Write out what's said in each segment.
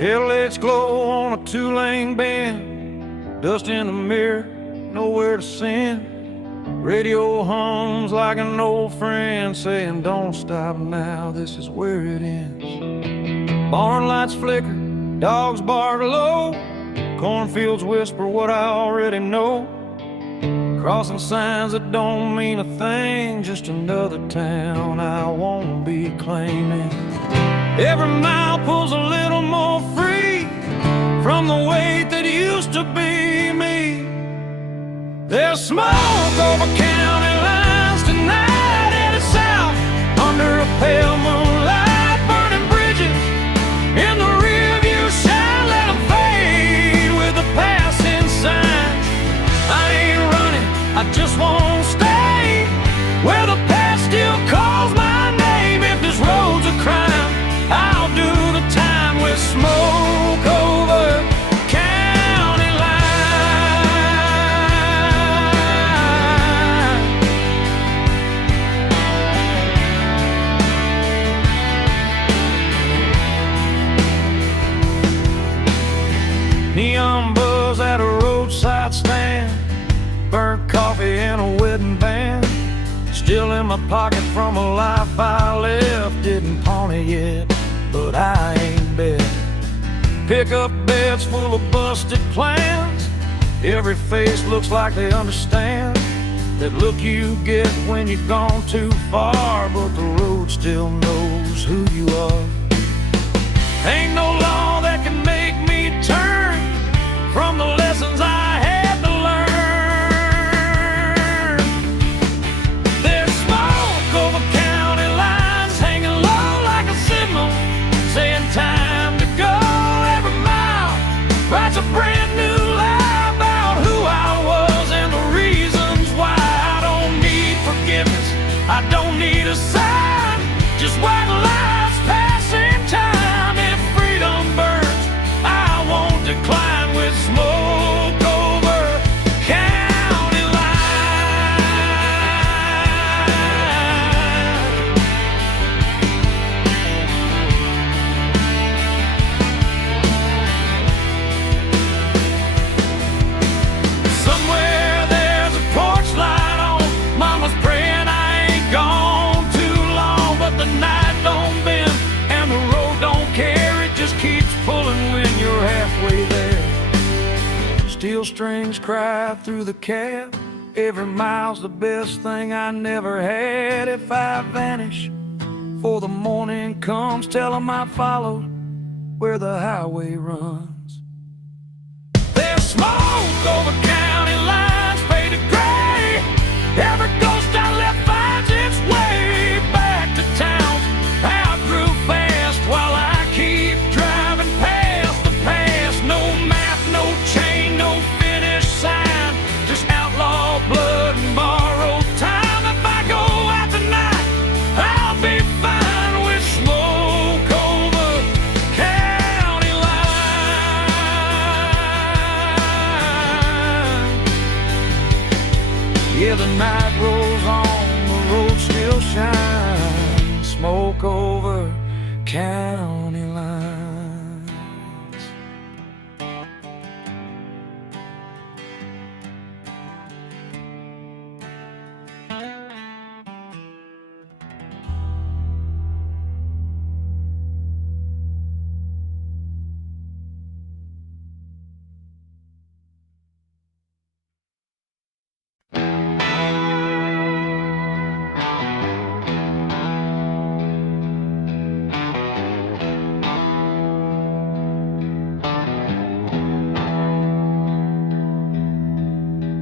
Headlights glow on a two-lane bend, dust in the mirror, nowhere to send. Radio hums like an old friend saying, don't stop now, this is where it ends. Barn lights flicker, dogs bark low, cornfields whisper what I already know. Crossing signs that don't mean a thing, just another town I won't be claiming. Every mile pulls a little more free from the weight that used to be me. There's smoke over county lines tonight, headed south under a pale moonlight. Burning bridges in the rearview shine, let them fade with the passing signs. I ain't running, I just won't stay where the past still calls my name. If this road's a crime, I'll do the time with smoke over county line. Neon buzz at a roadside stand, burnt coffee and a wedding band, still in my pocket from a life I left. Didn't pawn it yet, but I ain't bet. Pickup beds full of busted plans, every face looks like they understand that look you get when you've gone too far, but the road still knows who you are. Ain't no law that can make me turn from the lessons I had to learn. There's smoke over county lines, hanging low like a signal, saying time to go. Every mile writes a brand new lie about who I was and the reasons why. I don't need forgiveness, I don't need a sign, just white lights passing time. If freedom burns, I won't decline with smoke over county line. Somewhere there's a porch light on, mama's praying I ain't gone too long, but the night don't bend and the road don't care, it just keeps pulling when you're halfway there. Steel strings cry through the cab, every mile's the best thing I never had. If I vanish before the morning comes, tell 'em I followed where the highway runs. There's smoke over county lines, faded gray, every ghost I left finds its way back to towns I grew fast while I keep driving past the past. No map, no chain, no finish sign, just outlaw blood and borrowed time. If I go out tonight, I'll be fine with smoke over county line. Yeah, the night rolls on, the road still shines, smoke over county lines.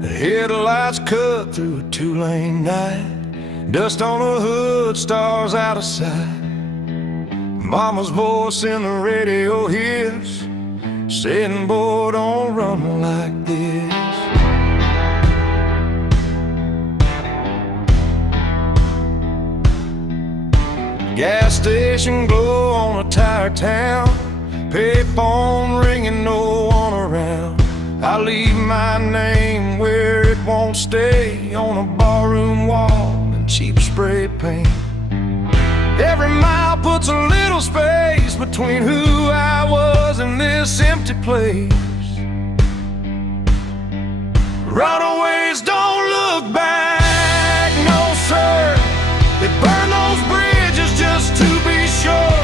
The headlights cut through a two-lane night, dust on the hood, stars out of sight. Mama's voice in the radio hears, saying, boy, don't run like this. Gas station glow on a tired town, payphone ringing, no one around. I leave my name where it won't stay, on a barroom wall in cheap spray paint. Every mile puts a little space between who I was and this empty place. Runaways don't look back, no sir. They burn those bridges just to be sure.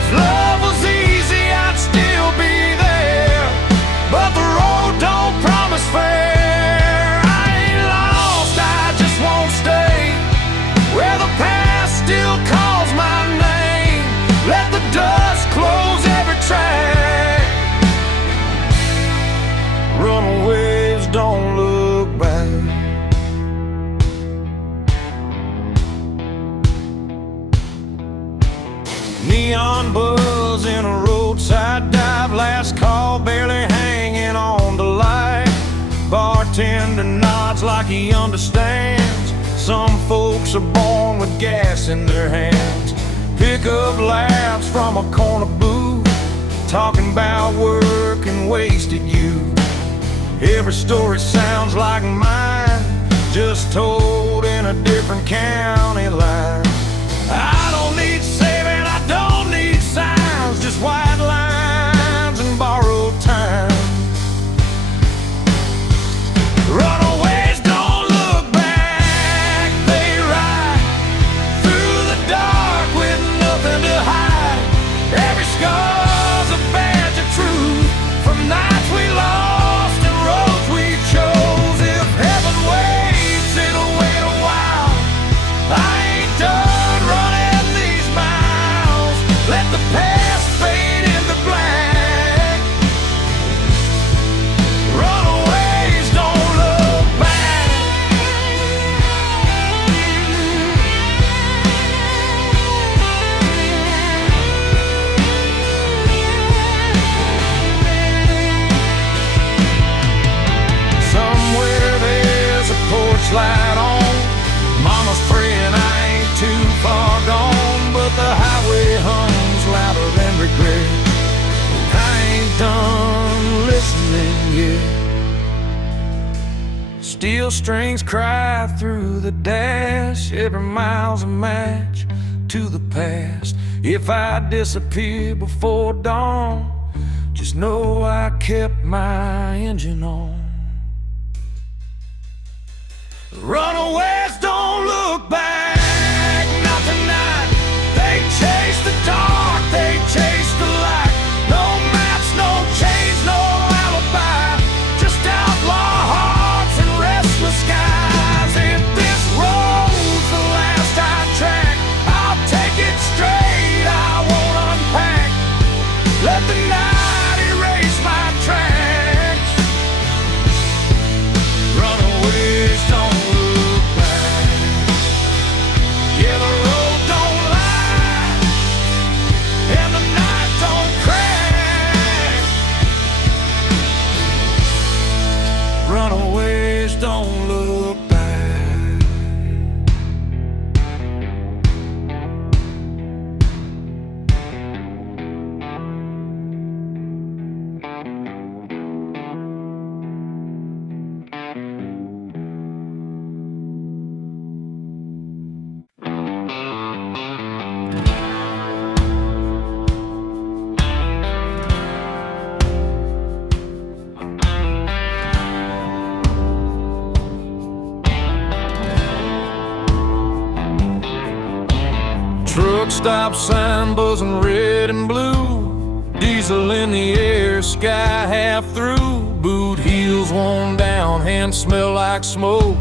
If love was easy, I'd still be there, but the road don't promise fair. I ain't lost, I just won't stay where the past still calls my name. Let the dust close every track. Runaways don't look back. Neon buzz in a roadside dive, last call barely hanging on the light. Bartender nods like he understands. Some folks are born with gas in their hands. Pick up laughs from a corner booth, talking about work and wasted youth. Every story sounds like mine, just told in a different county line. I don't need saving, I don't need signs, just white lines and borrowed time. Runaways don't look back, they ride through the dark with nothing to hide. Every scar's a badge of truth, from nights we lost and roads we chose. If heaven waits, it'll wait a while. I ain't done running these miles. Let the past fade into black. Runaways don't look back. Somewhere there's a porch light on. Mama's praying I ain't too far gone, but the highway hums louder than regret. I ain't done listening yet. Steel strings cry through the dash. Every mile's a match to the past. If I disappear before dawn, just know I kept my engine on. Runaways don't look back, not tonight. They chase the dark, they chase the light. No maps, no chains, no alibi, just outlaw hearts and restless skies. If this road's the last I track, I'll take it straight, I won't unpack. Let the night erase my tracks. Runaways don't look back. Yeah, the road don't lie, and the night don't crack. Runaways don't look back. Truck stop sign buzzing red and blue, diesel in the air, sky half through. Boot heels worn down, hands smell like smoke.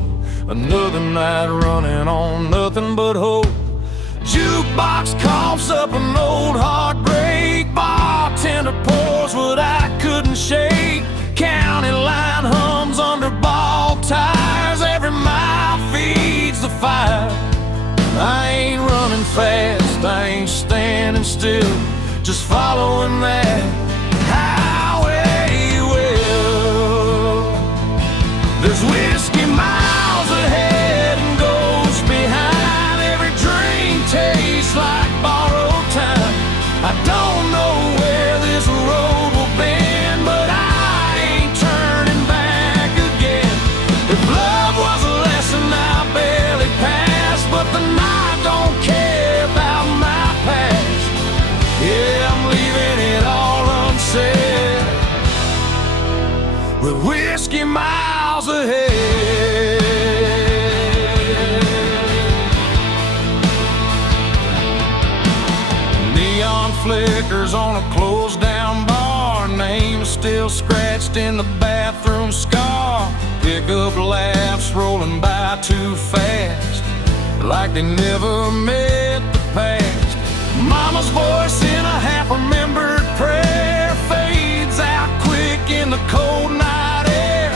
Another night running on nothing but hope. Jukebox coughs up an old heartbreak. Bartender pours what I couldn't shake. County line hums under bald tires. Every mile feeds the fire. I ain't running fast, I ain't standing still, just following that highway will. There's whiskey miles ahead and ghosts behind. Every dream tastes like borrowed time. I don't know where this road will bend, but I ain't turning back again. If love was a lesson I barely passed, but the night don't care about my past. Yeah, I'm leaving it all unsaid. flickers on a closed down bar. Name still scratched in the bathroom scar. Pickup laughs rolling by too fast, like they never met the past. Mama's voice in a half-remembered prayer fades out quick in the cold night air.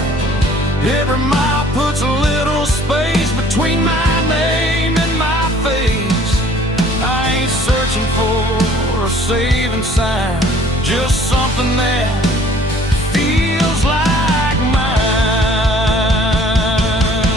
Every mile puts a little space between my name and my face. I ain't searching for a saving sign, just something that feels like mine.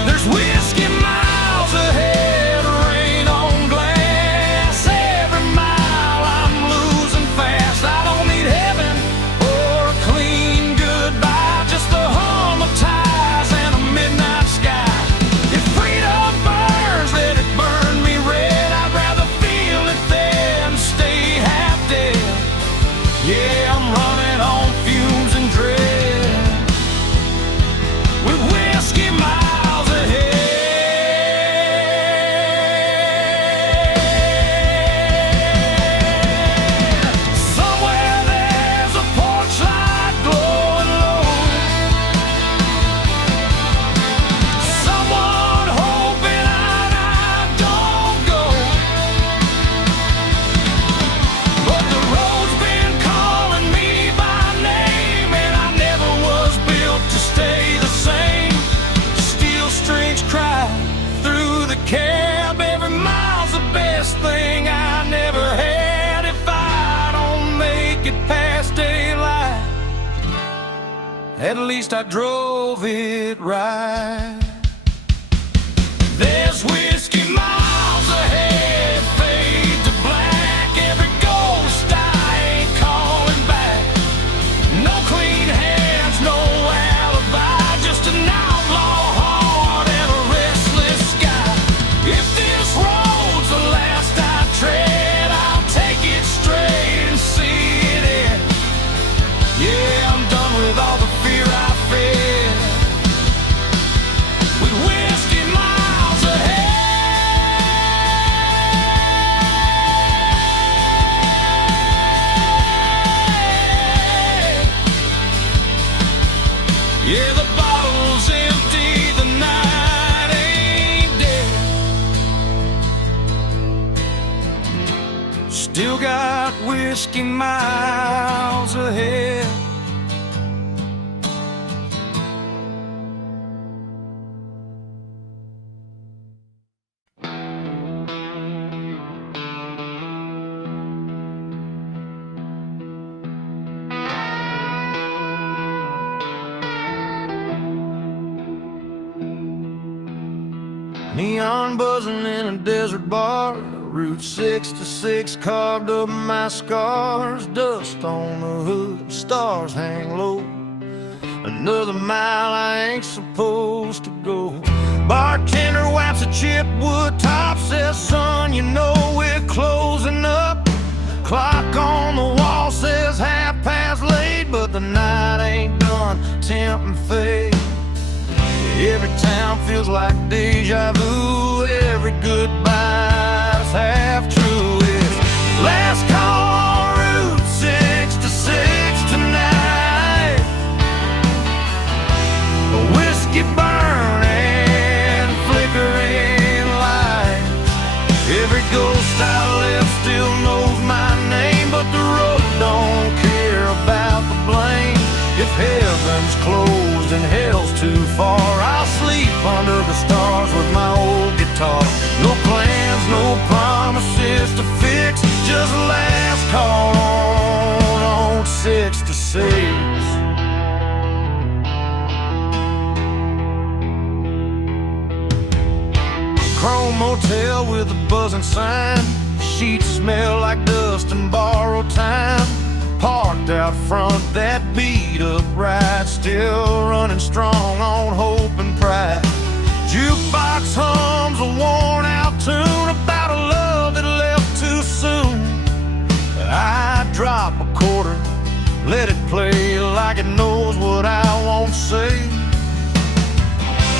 There's whiskey miles ahead, rain on glass. Every mile I'm losing fast. I don't need heaven or a clean goodbye, just a hum of ties and a midnight sky. If freedom burns, let it burn me red. I'd rather feel it than stay half dead. Yeah, I'm running on fumes and dread, with whiskey miles ahead. Somewhere there's a porch light glowing low, someone hoping I don't go. But the road's been calling me by name, and I never was built to stay the same. Steel strings cry through the cab. Every mile's the best thing I never had. If I don't make it past daylight, at least I drove it right. There's whiskey miles ahead, fade to black. Every ghost I ain't calling back. No clean hands, no alibi, just an outlaw heart and a restless sky. If this road's the last I tread, I'll take it straight and see it end. Yeah, I'm done with all the fear I fed, with whiskey miles ahead. Yeah, the bottle's empty, the night ain't dead. Still got whiskey miles ahead. Neon buzzing in a desert bar, Route 66 carved up my scars. Dust on the hood, stars hang low. Another mile I ain't supposed to go. Bartender wipes a chipped wood top, says, son, you know we're closing up. Clock on the wall says 8:30, but the night ain't done, tempting fate. Every town feels like deja vu. Every goodbye's half true. It's last call on Route 66 tonight. A whiskey burning, flickering lights. Every ghost I left still knows my name, but the road don't care about the blame. If heaven's closed and hell's too far, I'll sleep under the stars with my old guitar. No plans, no promises to fix, just last call on 66. Chrome motel with a buzzing sign. Sheets smell like dust and borrowed time. Parked out front, that beat up ride, still running strong on hope and pride. Jukebox hums a worn out tune about a love that left too soon. I drop a quarter, let it play like it knows what I won't say.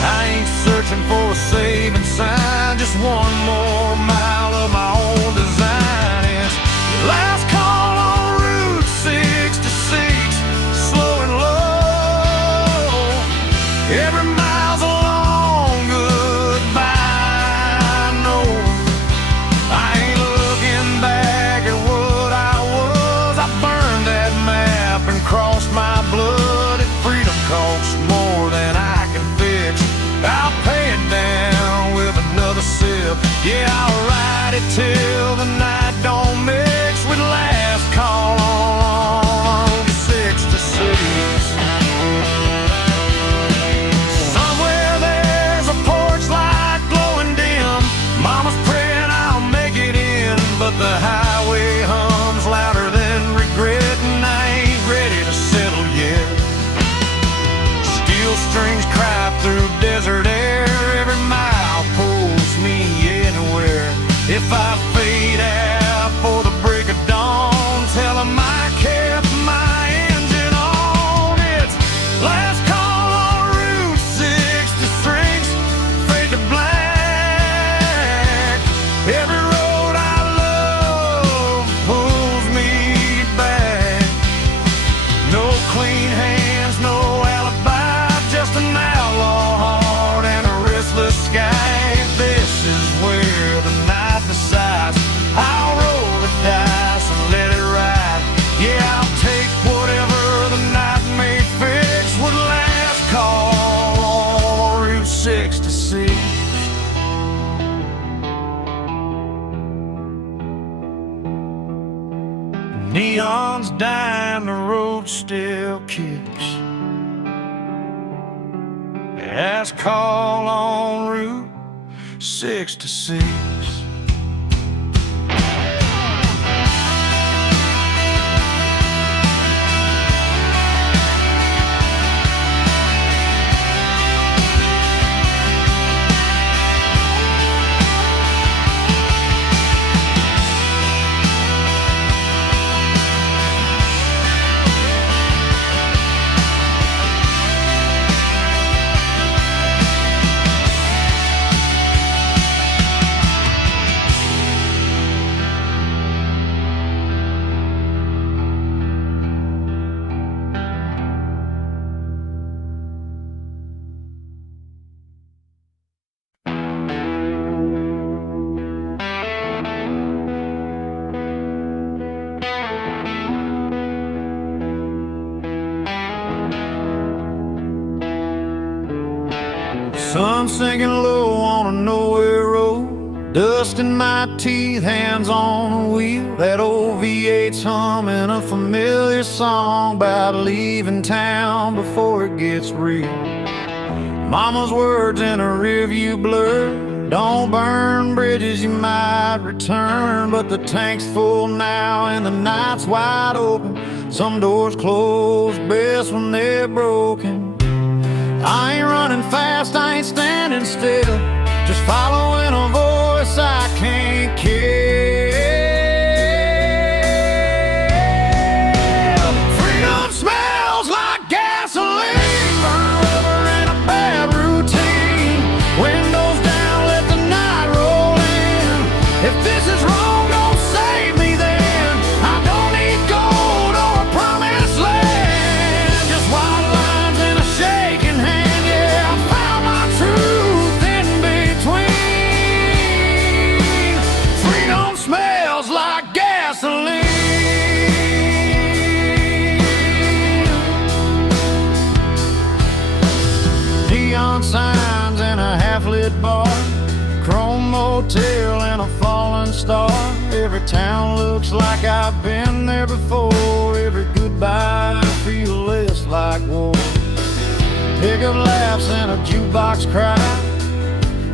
I ain't searching for a saving sign, just one more mile of my own design. It's last call Neon's dying, the road still kicks. Last call on Route 66. Sun sinking low on a nowhere road, dust in my teeth, hands on the wheel. That old V8's humming a familiar song about leaving town before it gets real. Mama's words in a rearview blur: don't burn bridges, you might return. But the tank's full now and the night's wide open. Some doors close best when they're broken. I ain't running fast, I ain't standing still, just following a voice I can't kill. Freedom smells like gasoline, burn rubber and a bad routine. Windows down, let the night roll in. If this is wrong, don't save me then. I don't need gold or a promised land, just white lines and a shaking hand. Neon signs in a half-lit bar, chrome motel and a fallen star. Every town looks like I've been there before. Every goodbye feels less like war. Pickup laughs and a jukebox cry,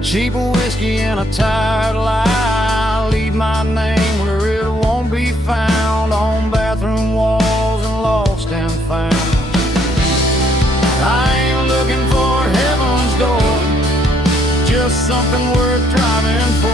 cheap whiskey and a tired lie. Leave my name where it won't be found, on bathroom walls and lost and found. I ain't looking for heaven's door, just something worth driving for.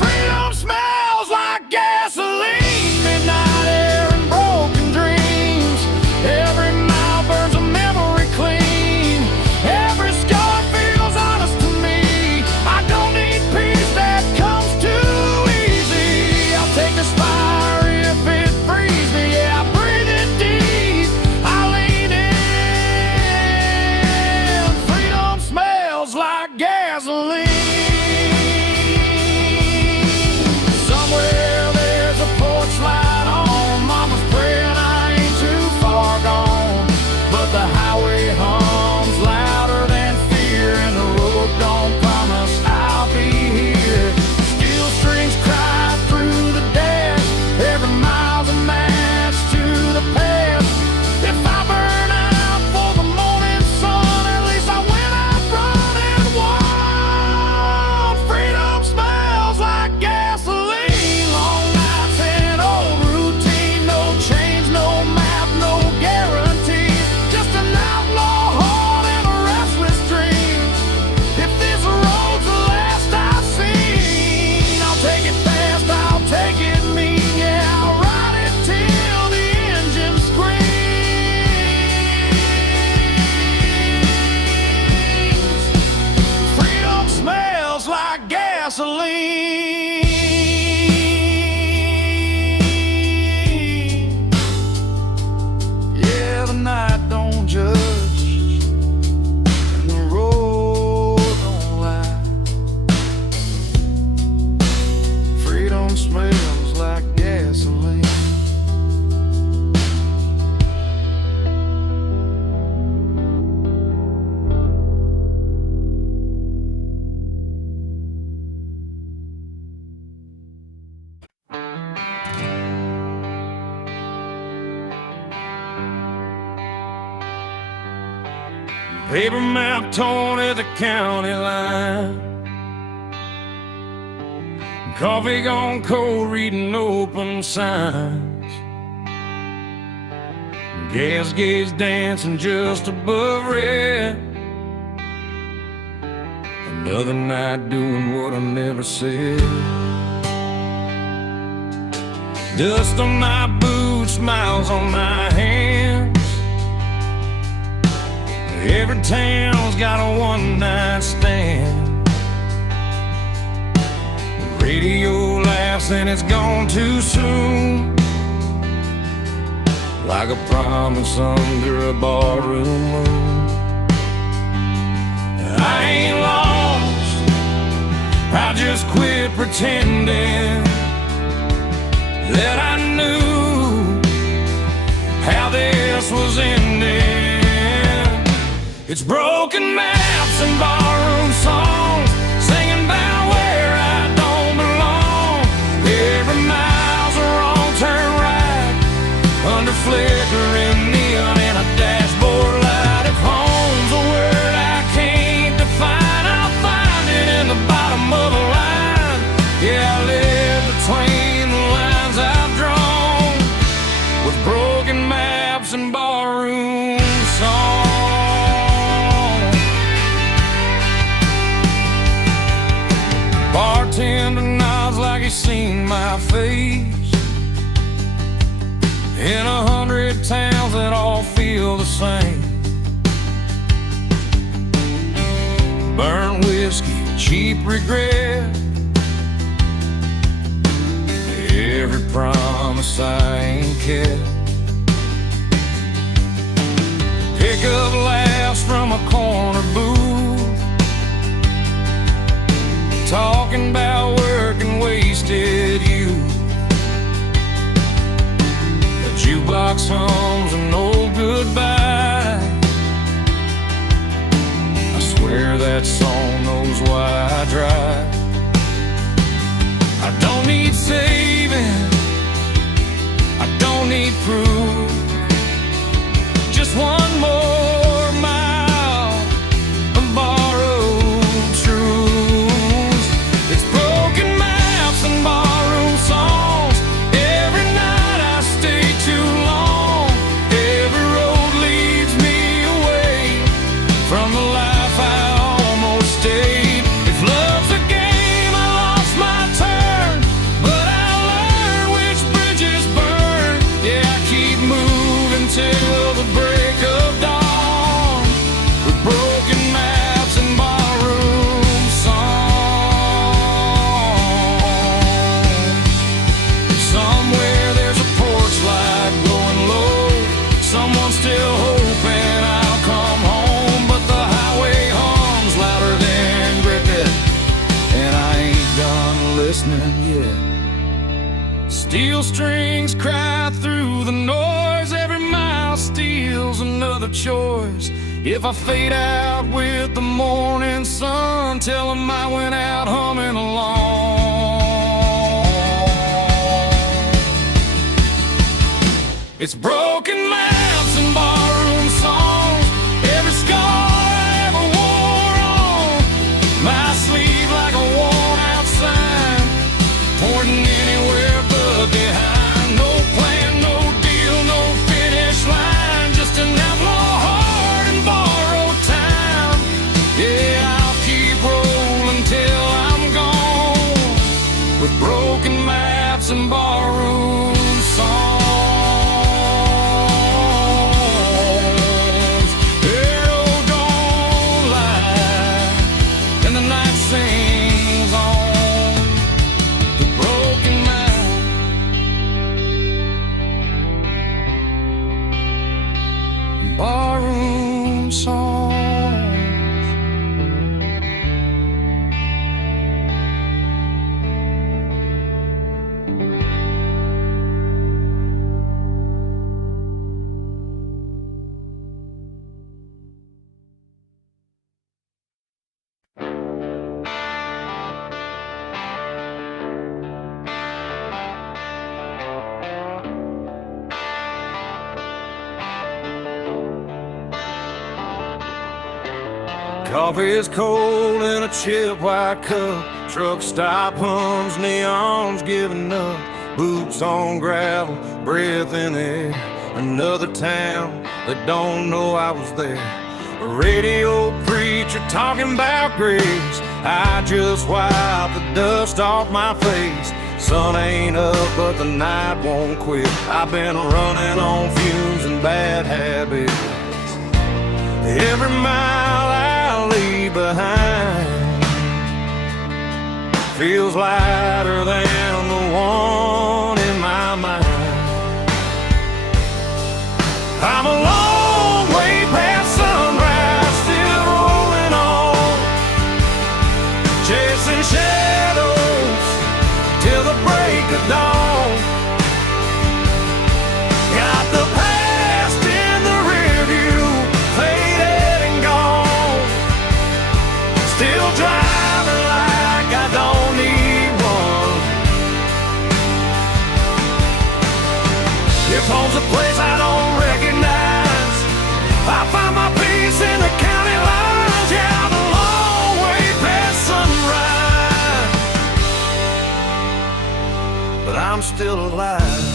Freedom smells like gasoline, midnight air and broken dreams. Every mile burns a memory clean. Every scar feels honest to me. I don't need peace that comes too easy. I'll take this fire if it frees me. Yeah, I breathe it deep, I lean in. Freedom smells like gasoline. Somewhere there's a porch light on. Mama's praying I ain't too far gone, but the highway hums louder than fear, and the road don't promise I'll be here. Steel strings cry through the dash, every mile's a match to the past. If I burn out for the morning sun, at least I went out running wild. Freedom smells like gasoline, long nights and old routine. No change, no map, no guarantees, just an outlaw heart and a restless dream. If this road's the last I've seen, I'll take it fast, I'll take it mean. Yeah, I'll ride it till the engine screams. Freedom smells like gasoline. Yeah, the night don't judge, and the road don't lie. Freedom smells like gasoline. Paper map torn at the county line. Coffee gone cold, reading open signs. Gas gauge dancing just above red. Another night doing what I never said. Dust on my boots, smiles on my hands. Every town's got a one-night stand. The radio laughs and it's gone too soon, like a promise under a barroom moon. I ain't lost, I just quit pretending that I knew how this was ending. It's broken maps and barroom songs, singing about where I don't belong. Every mile's a wrong turn right, under flickering neon and a dashboard light. If home's a word I can't define, I'll find it in the bottom of a line. Yeah, I live between the lines I've drawn, with broken maps and barroom songs. Bartender nods like he's seen my face in 100 towns that all feel the same. Burnt whiskey, cheap regret, every promise I ain't kept. Pick up laughs from a corner booth, talking about work and wasted youth. The jukebox hums an old goodbye. I swear that song knows why I drive. I don't need saving, I don't need proof, just one more mile of borrowed truth. It's broken maps and barroom songs. Every night I stay too long. Every road leads me away from the life I almost stayed. If love's a game, I lost my turn, but I learned which bridges burn. Yeah, I keep moving till the break of dawn, with broken maps and barroom songs. Somewhere there's a porch light going low, someone's still hoping I'll come home, but the highway hums louder than cricket, and I ain't done listening yet. Steel strings cry through the noise, every mile steals another choice. If I fade out with the morning sun, tell 'em I went out humming along. It's broken maps and barroom songs, every scar I ever wore on my sleeve like a worn out sign, pointing anywhere but behind. No plan, no deal, no finish line, just an outlaw heart and borrowed time. Yeah, I'll keep rolling till I'm gone, with broken maps and barroom songs. Arrow don't lie, and the night sings on, the broken map, barroom songs. Coffee is cold in a chip white cup. Truck stop hums, neons giving up. Boots on gravel, breath in the air. Another town that don't know I was there. A radio preacher talking about grace. I just wipe the dust off my face. Sun ain't up, but the night won't quit. I've been running on fumes and bad habits. Every mile I leave behind feels lighter than the one in my mind. I'm a long way past sunrise, still rolling on, chasing shadows till the break of dawn. Got the past in the rear view, faded and gone. Still driving like I don't need one. If home's a place I don't recognize, I find my peace in the county lines. Yeah, I'm a long way past sunrise, but I'm still alive.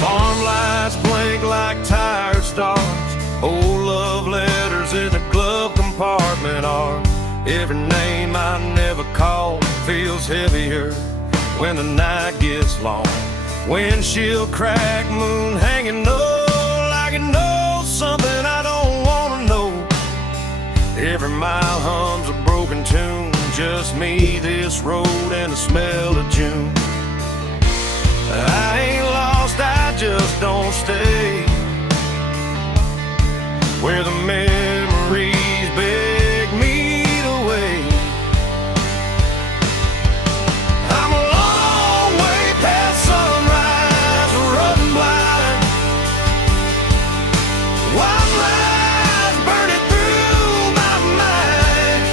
Farm lights blink like tired stars. Old love letters in the glove compartment are every name I never called. Feels heavier when the night gets long. Windshield crack, moon hanging low, like it knows something I don't wanna know. Every mile hums a broken tune, just me, this road, and the smell of June. I ain't lost, I just don't stay where the memories beg me to wait. I'm a long way past sunrise, running blind. White lies burning through my mind.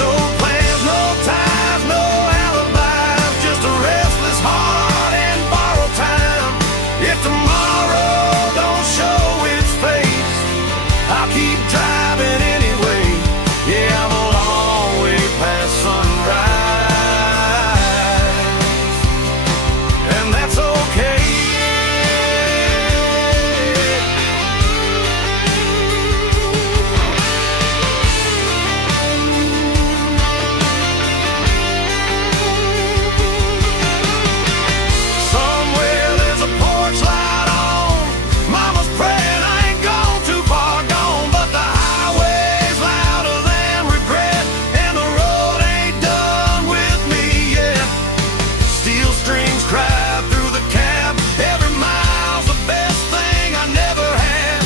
No plans, no ties, no alibis, just a restless heart and borrowed time. If tomorrow don't show its face, I'll keep driving anyway. Yeah, I'm a long way past sunrise, and that's okay. Somewhere there's a porch light on. Mama's praying I ain't gone too far gone, but the highway's louder than regret, and the road ain't done with me yet. Steel strings cry through the cab. Every mile's the best thing I never had.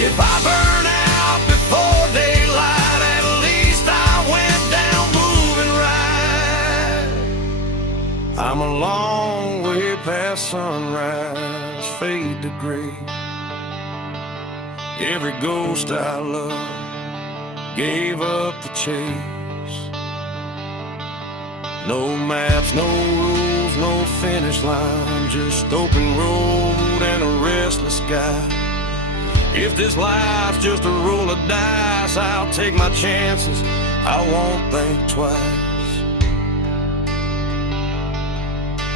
If I burn out before daylight, at least I went down moving right. I'm a long way past sunrise, fade to gray. Every ghost I love gave up the chase. No maps, no rules, no finish line, just open road and a restless sky. If this life's just a roll of dice, I'll take my chances, I won't think twice.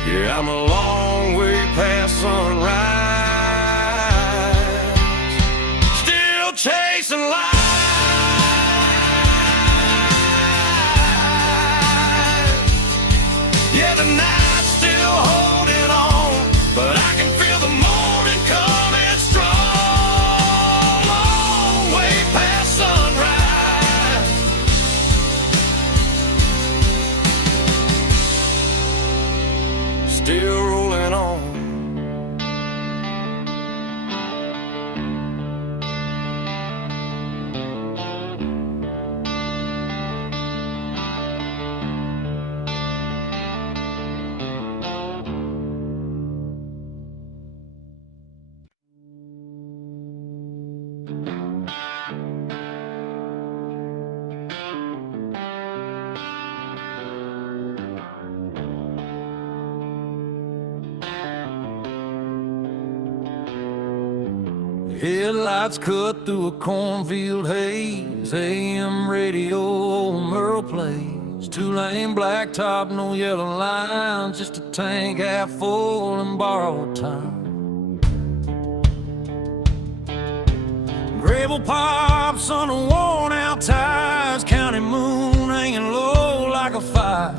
Yeah, I'm a long way past sunrise, still chasing life. Yeah, the night's still holding on, but I can feel the morning coming strong. Long way past sunrise, still rolling on. Headlights cut through a cornfield haze. AM radio, old Merle plays. Two-lane blacktop, no yellow lines. Just a tank half full and borrowed time. Gravel pops on the worn-out tires. County moon hanging low like a fire.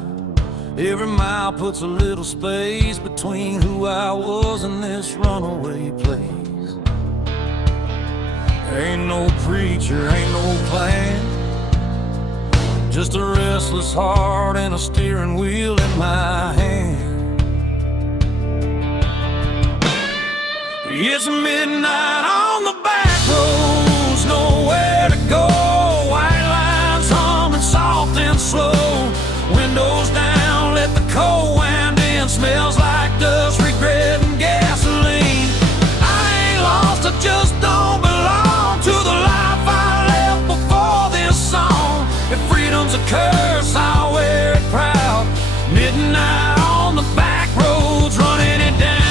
Every mile puts a little space between who I was and this runaway place. Ain't no preacher, ain't no plan, just a restless heart and a steering wheel in my hand. It's midnight on the back roads, nowhere to go. White lines humming soft and slow. Windows down, let the cold wind in. Smells like dust, regret, and gasoline. I ain't lost, I just don't belong to the life I left before this song. If freedom's a curse, I'll wear it proud. Midnight on the back roads, running it down.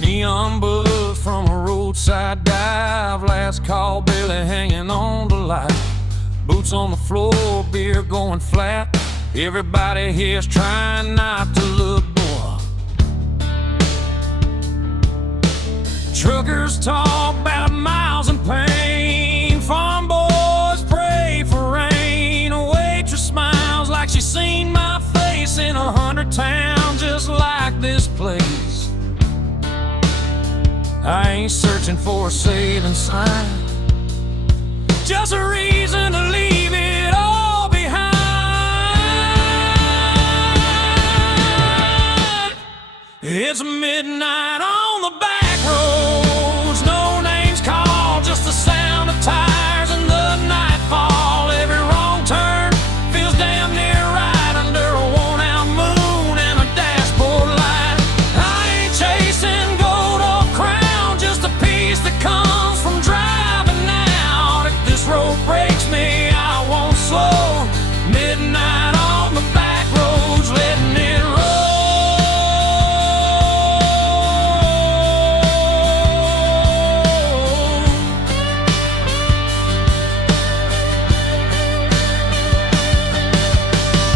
Neon buzz from a roadside dive. Last call, barely hanging on to life. Boots on the floor, beer going flat. Everybody here's trying not to look poor. Truckers talk about miles and pain. Farm boys pray for rain. A waitress smiles like she's seen my face in 100 towns just like this place. I ain't searching for a saving sign, just a reason to leave it all behind. It's midnight on the back roads, no names called, just the sound of tires and the nightfall. Every wrong turn feels damn near right under a worn-out moon and a dashboard light. I ain't chasing gold or crown, just a piece that comes from driving out. If this road breaks me, I won't slow. Midnight on the back roads, letting it roll.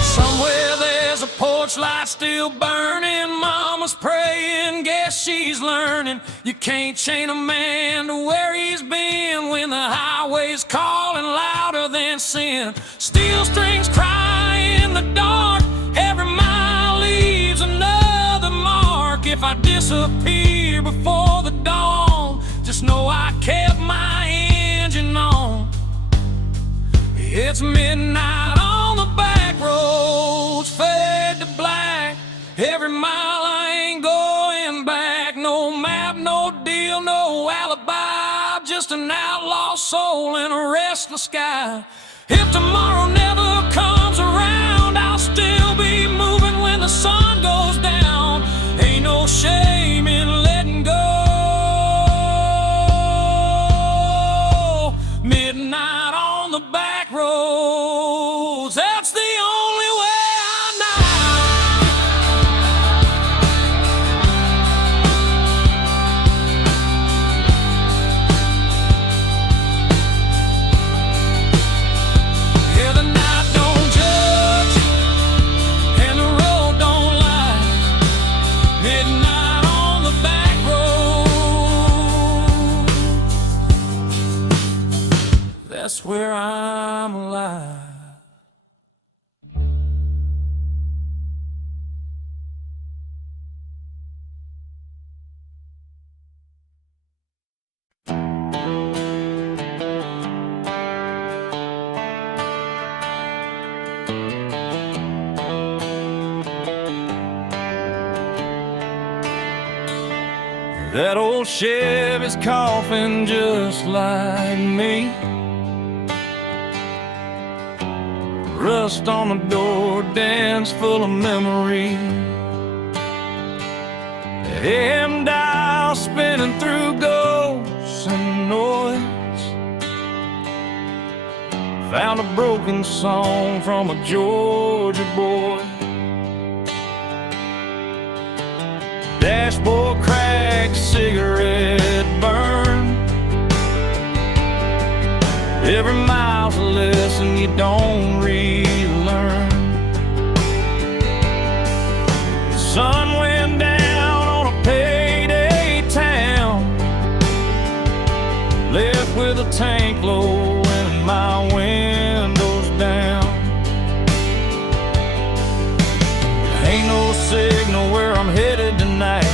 Somewhere there's a porch light still burning. Mama's praying, guess she's learning. You can't chain a man to where he's been when the highway's calling louder than sin. Steel strings cry in the dark, every mile leaves another mark. If I disappear before the dawn, just know I kept my engine on. It's midnight on the back roads, fade to black. Every mile I ain't going back. No map, no deal, no alibi. Just an outlaw soul in a restless sky. If tomorrow never comes around, I'll still be moving when the sun goes down. Ain't no shame in letting go. Midnight on the back roads, that's the only way I know. Yeah, the night don't judge and the road don't lie. Midnight on the back road, that's where I'm alive. That old Chevy's coughing just like me. Rust on the door, dance full of memory. AM dial spinning through ghosts and noise. Found a broken song from a Georgia boy. Dashboard crack, cigarette burn. Every mile's a lesson you don't relearn. The sun went down on a payday town, left with a tank low and my windows down. Ain't no signal where I'm headed tonight,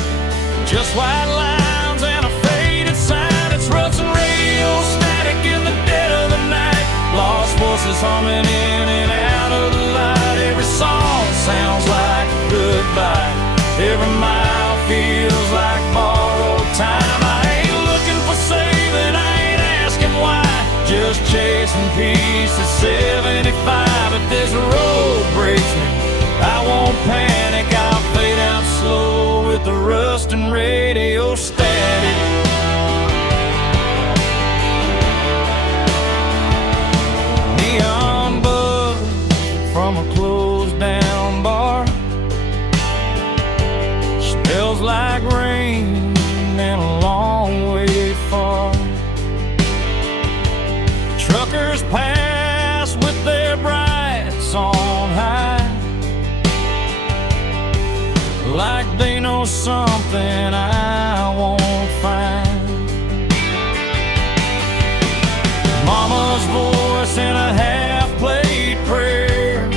just white lines and a faded sign. It's Russian radio static in the dead of the night, lost voices humming in and out of the light. Every song sounds like goodbye, every mile feels like borrowed time. I ain't looking for saving, I ain't asking why, just chasing peace at 75. If this road breaks me, I won't panic, I'll fade out slow with the rust and radio static. Neon buzz from a closed down bar, smells like rain and a long way far. Truckers pass with their brights on high, like they know something I won't find. Mama's voice in a half-played prayer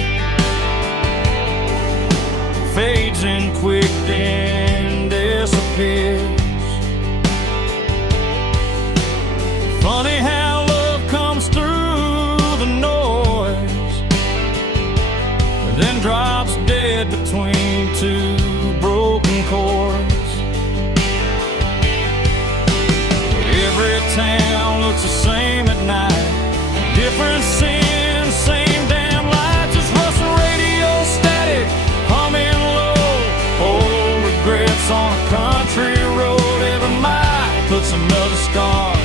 fades in quick then disappears. Funny how love comes through the noise, then drops dead between two broken chords. Every town looks the same at night, different sin, same damn lights. It's Russian radio static, humming low, old regrets on a country road. Every mile puts another scar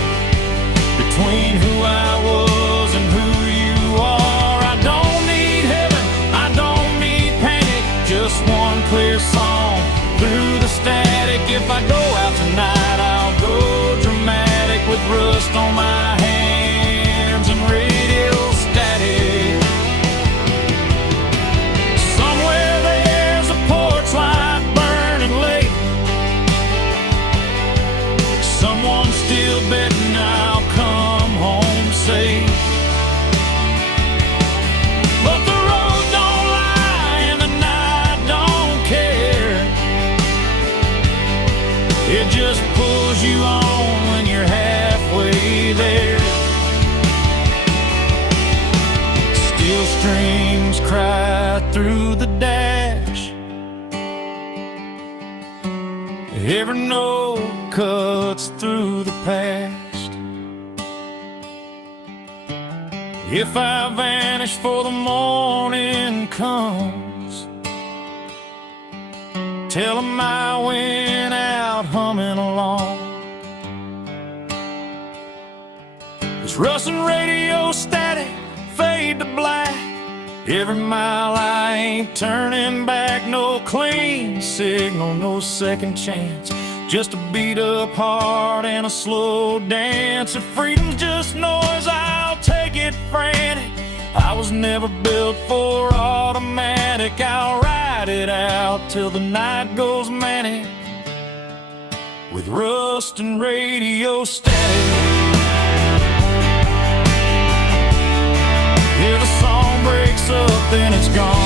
between who I was and who you are. I don't need heaven, I don't need panic, just one clear song through the static. If I go out tonight, I'll go dramatic with rust on my hands and radio static. Somewhere there's a porch light burning late, someone's still betting I'll come home safe. But the road don't lie and the night don't care, it just pulls you on when you're halfway there. Steel strings cry through the dash, every note cuts through the past. If I vanish before the morning comes, tell 'em I went out humming along. This Russian radio static, fade to black, every mile I ain't turning back. No clean signal, no second chance, just a beat up heart and a slow dance. If freedom's just noise, I'll take it frantic. I was never built for automatic, I'll ride it out till the night goes manic with rust and radio static. If the song breaks up, then it's gone.